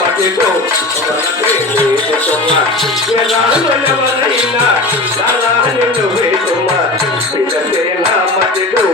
పతితో ఎవరైనా నిన్ను వేసుమా పిల్లసేనా మతితో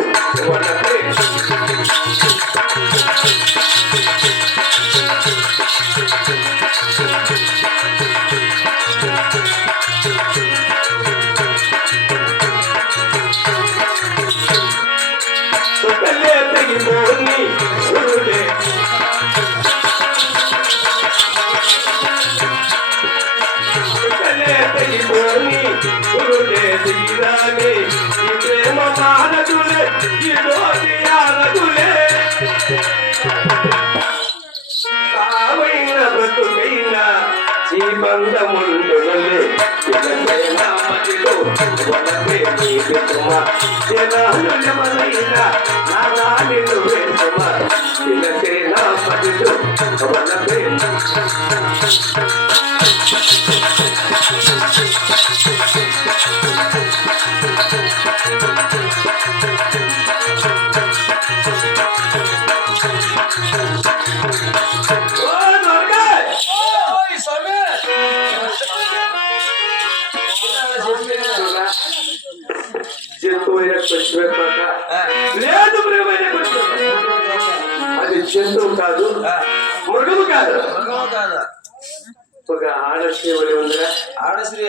బంధముండులే మతిలో వనపే నీకుమా ఎవరైనా నిన్ను వేసుమా పిల్లసేనా మతిలో వనపే లేదు అది జంతువు కాదు మృగము కాదు ఒక ఆడశ్రీ ఉందిరా ఆడశ్రీ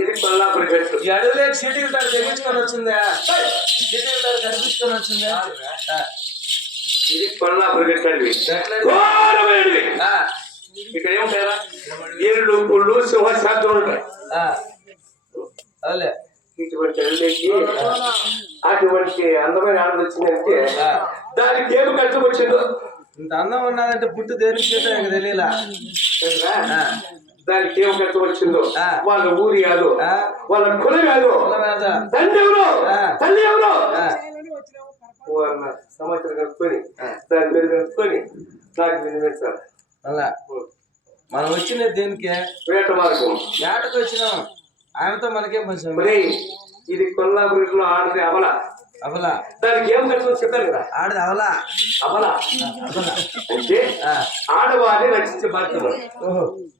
ఇది కొల్లాపురి పెట్టు ఈ అడవిలో సిటీలు తాడు తెగించుకొని వచ్చిందా సిటీలు తాడు కనిపించుకొని వచ్చిందా ఇది కొల్లాపురి పెట్టండి ఘోరమైనవి ఇక్కడ ఏముంటారా ఏళ్ళు పుళ్ళు సింహశాస్త్రం ఉంటాయి ఇటువంటి అల్లికి అటువంటి అందమైన ఆడలు వచ్చిందంటే దానికి ఏమి కష్టం వచ్చిందో ఇంత అందం ఉన్నదంటే పుట్టు దేనికి చేత తెలియలా దానికి ఏమి కష్టం వచ్చిందో వాళ్ళ ఊరి కాదు వాళ్ళ కుల కాదు తండ్రి ఎవరు తల్లి ఎవరు వాళ్ళ సమాచారం కనుక్కొని దాని పేరు కనుక్కొని నాకు వినిపించాలి అలా మనం వచ్చినది దేనికి వేట మార్గం వేటకు వచ్చినాం ఆయనతో మనకేం పని ఇది కొల్లాపురిలో ఆడది అవల అవల దానికి ఏం కష్టం చెప్పారు కదా ఆడది అవల అవల అంటే ఆడవారిని రక్షించే బాధ్యత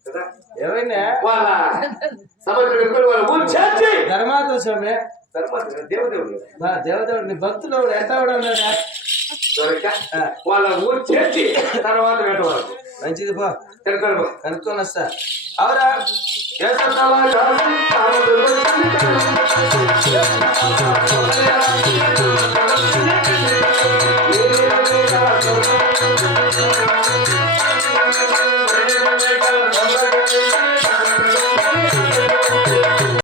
కదా ఏమైనా వాళ్ళ సమాచారం వాళ్ళ ఊరు చేర్చి ధర్మాతుల స్వామి దేవదేవుడు దేవదేవుడిని భక్తులు ఎంతవాడు ఉన్నాడా వాళ్ళ ఊరు చేర్చి తర్వాత వేటవాడు మంచిది పో కనుక్కొని వస్తా అవురా